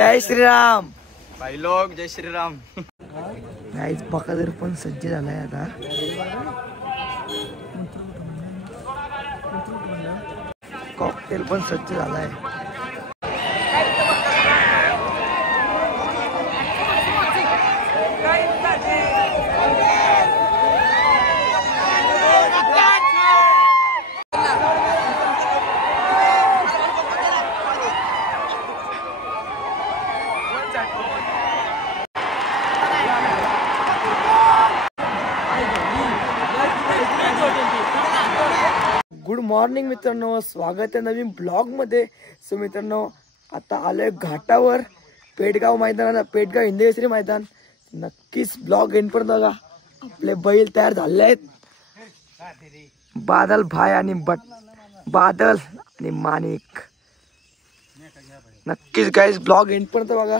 जय श्रीराम भाई लोग, जय श्रीराम। गाईज बकादर पण सज्ज झालाय आता। कॉकटेल पण सज्ज झालाय। गुड मॉर्निंग मित्रांनो, स्वागत आहे नवीन ब्लॉग मध्ये। सो मित्रांनो, आता आलोय घाटावर, पेडगाव मैदानाला, पेडगाव हिंदी केसरी मैदान। नक्कीच ब्लॉग एंड पर्यंत बघा। आपले बैल तयार झाले आहेत, बादल भाई आणि बादल आणि माणिक। नक्कीच गाइस ब्लॉग एंड पर्यंत बघा।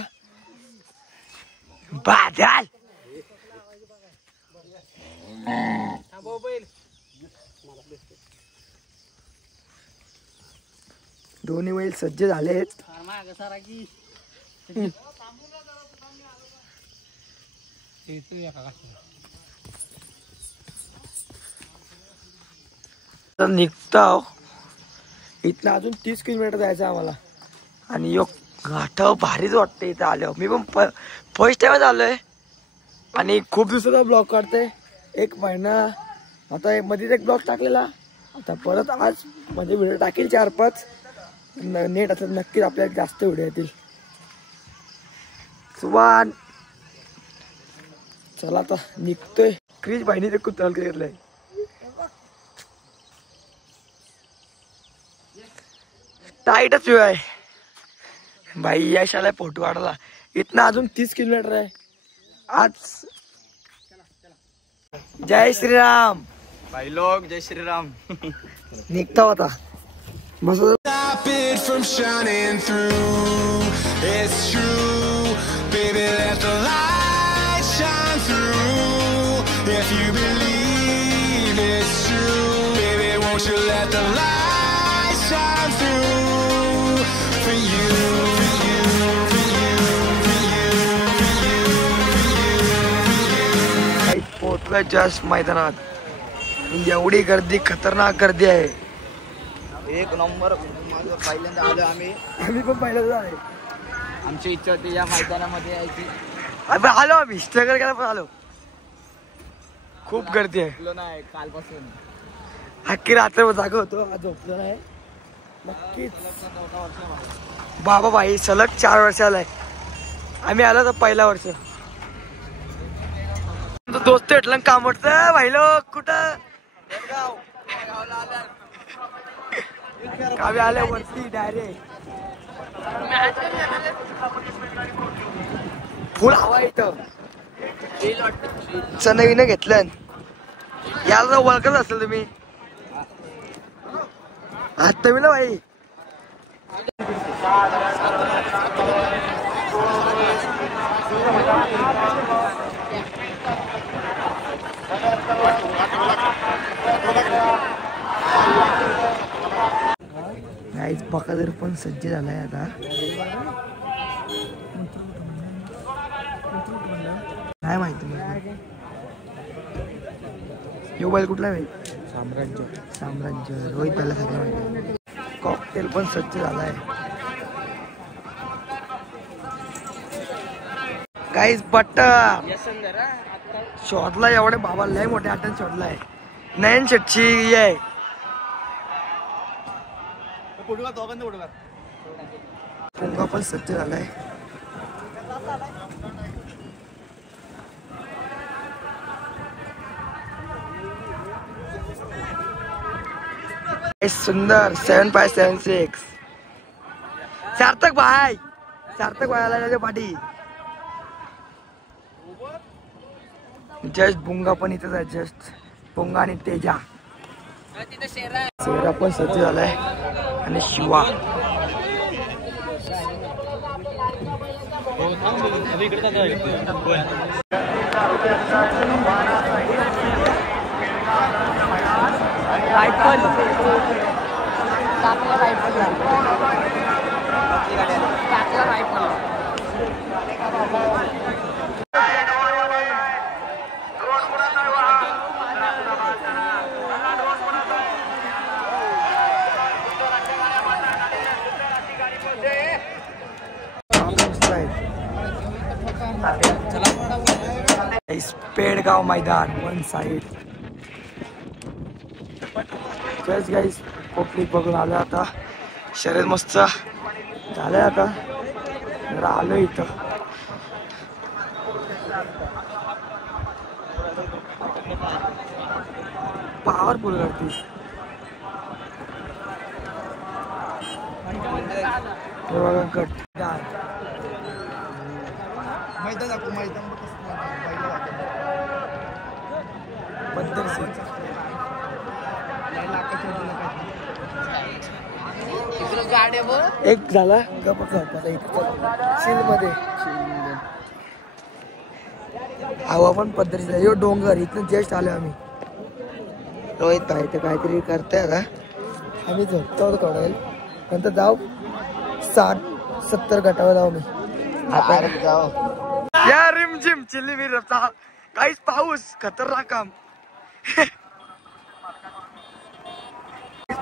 बादल दोन्ही बैल सज्ज झाले आहेत। निघतो इथनं अजून 30 किलोमीटर जायचं आम्हाला। आणि यो घाटावर भारीच वाटतं इथं आल्यावर। मी पण फर्स्ट टाइमच आलोय आणि खूप दिवसाचा ब्लॉग काढते। 1 महिना आता मध्ये एक ब्लॉग टाकलेला, आता परत आज म्हणजे व्हिडिओ टाकेल 4-5 नेट असं। नक्कीच आपल्याला जास्त व्हिडिओ येतील। सुवान चला आता निघतोय। क्रिश भाईने ते खूप चाल घेतलंय। टाईटच व्ह्यू आहे भाई। यशाला फोटो काढला। इथनं अजून 30 किलोमीटर आहे आज। जय श्रीराम भाई लोग, जय श्रीराम। निघता होता बस। Stop it from shining through. It's true, baby, let the light shine through. If you believe it's true, baby, won't you let the light shine through for you, for you, for you, for you, for you, for you, for you. पोहोचलोय just मैदानात। एवढी गर्दी, खतरनाक गर्दी आहे। एक number. पहिल्यांदा आलो आम्ही पण पहिल्यांदा आलोय। आमची इच्छा होती या मैदानामध्ये यायची। आलो आम्ही स्ट्रगल करायला पण आलो। खूप गर्दी आहे। झोपलो नाही कालपासून, अख्खी रात्र जागा होतो, आज झोपलो नाही। नक्कीच बाबा भाई सलग 4 वर्ष आलाय। आम्ही आलो तर पहिला वर्ष। दोस्त भेटलं काम वाटतं भाई लोक। कुठं गावी आल्या वरती डायरेक्ट फुल हवा इथं। नवीन घेतलं याला तर ओळखत असेल तुम्ही। आता मी ना भाई गाईज बकादर पण सज्ज झालाय आता। काय माहिती यो बैल कुठला आहे? साम्राज्य। रोहित बैला सगळं माहिती। कॉकटेल पण सज्ज झालाय गाईज। बट्टा शोधला एवढे बाबा लय मोठे आठवण शोधलाय। नयन शेटची आहे। पुंगा पण सज्ज झालाय। सुंदर 7x76 सार्थक भाई आला पाठी। जस्ट बुंगा पण इथेच आहे। जस्ट बुंगा आणि तेजा। सेरा पण सज्ज झालाय आणि शिवा। पेडगाव मैदान वन साइड. जस्ट गाईस पब्लिक बघून आलं आता. शर्यत मस्त झालंय. आता जरा आलो इथं. पॉवरफुल करते. बघा कट एक झाला सील मध्ये. हवा पण पद्धतीचा. यो डोंगर इथून जस्ट आलो आम्ही. रोहित भाई ते काहीतरी करताय आता. आम्ही झोपतो थोडा वेळ नंतर जाऊ 60-70 गटावर जाऊ. मी आता जाऊ या रिमझिम चिल्ली मिरचा. काहीच पाऊस खतरनाक काम.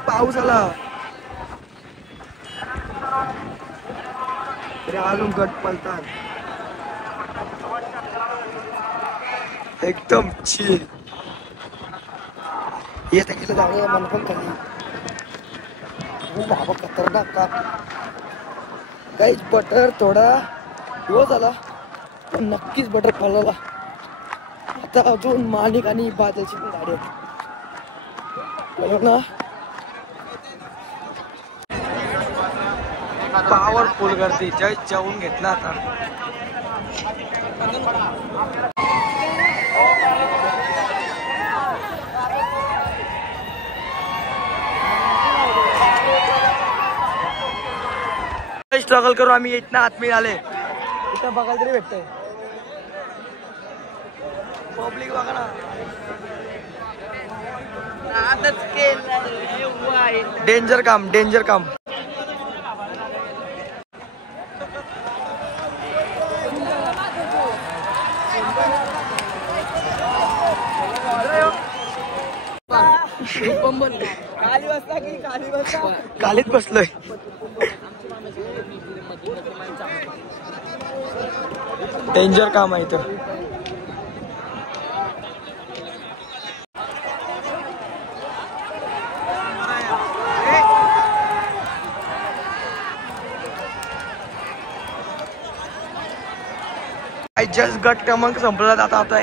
पाऊस आला तरी अजून गट पलतात. एकदम चिल. येत गेलं जाऊ मला पण खाली. बाबा खतरनाक काम. काहीच बटर थोडा दिवस झाला पण नक्कीच बटर खाल्ला. आता अजून मालिक आणि बादलची पण गाडी आहे ना. पॉवरफुल गर्दी. जस्ट जेवून घेतला आता. स्ट्रगल करू आम्ही इथनं आत्मीय आले. इथं बघायला तरी भेटतंय. पब्लिक बघा ना. डेंजर काम डेंजर काम. कालीत बसलोय. डेंजर काम आहे इथं. जस्ट गट क्रमांक संपला. आता आता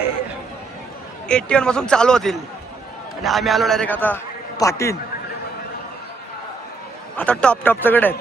81 पासून चालू होतील आणि आम्ही आलो डायरेक्ट आता पाटील. आता टॉपचं गट आहे.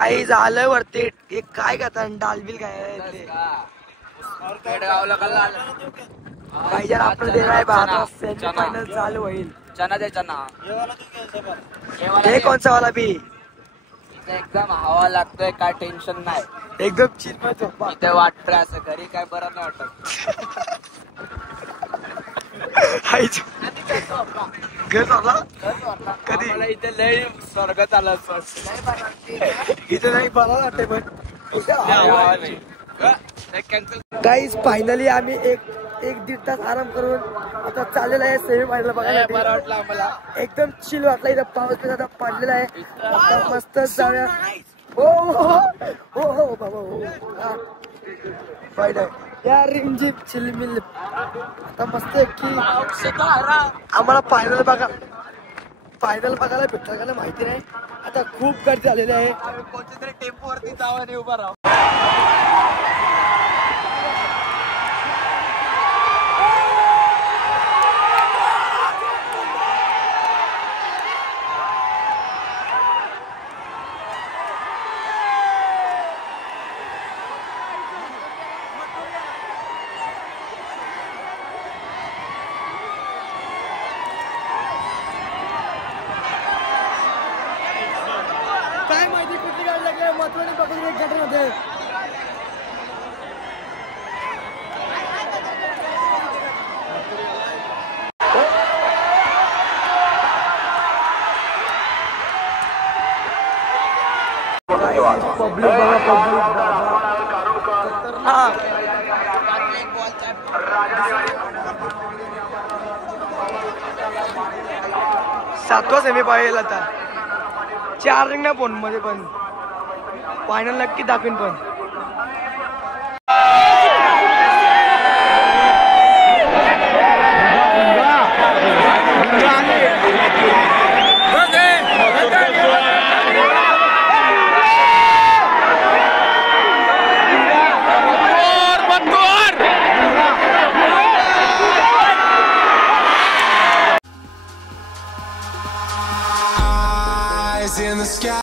काही झालं वरती. एक काय करता डालबिल काय पाहिजे आपलं देणार. फायनल चालू होईल. चना दे चना. हे कोणचा वाला बी एकदम हवा लागतोय. काय टेन्शन नाही. एकदम चिल. इथे वाटतंय असं घरी काय बरं नाही वाटत. आईच घर चालला कधी मला इथे लय स्वर्गात आला इथे नाही बरा वाटते पण कॅन्सल. गाईज फायनली आम्ही एक दीड तास आराम करून आता चाललेला आहे सेमी फायनल बघायला. बरं वाटलं आम्हाला. एकदम चिल वाटला. इथं पाऊस आता पडलेला आहे. आता मस्त जाऊया. हो हो हो बाबा हो फायनल या रिमझिम चिलमिल. आता मस्त की आम्हाला फायनल बघायला भेटणार का नाही माहिती नाही. आता खूप गर्दी झालेली आहे. कोणत्या तरी टेम्पो वरती जावं आणि उभा राहा. काय माहिती कुठली गाडी लागली महत्वाने बघून एक गटरमध्ये. पब्लिक बघा पब्लिक हा 7वा सेमी पाहिजे आता 4 रिंग नाही फोन मध्ये पण फायनल नक्की दाखवीन पण. In the sky.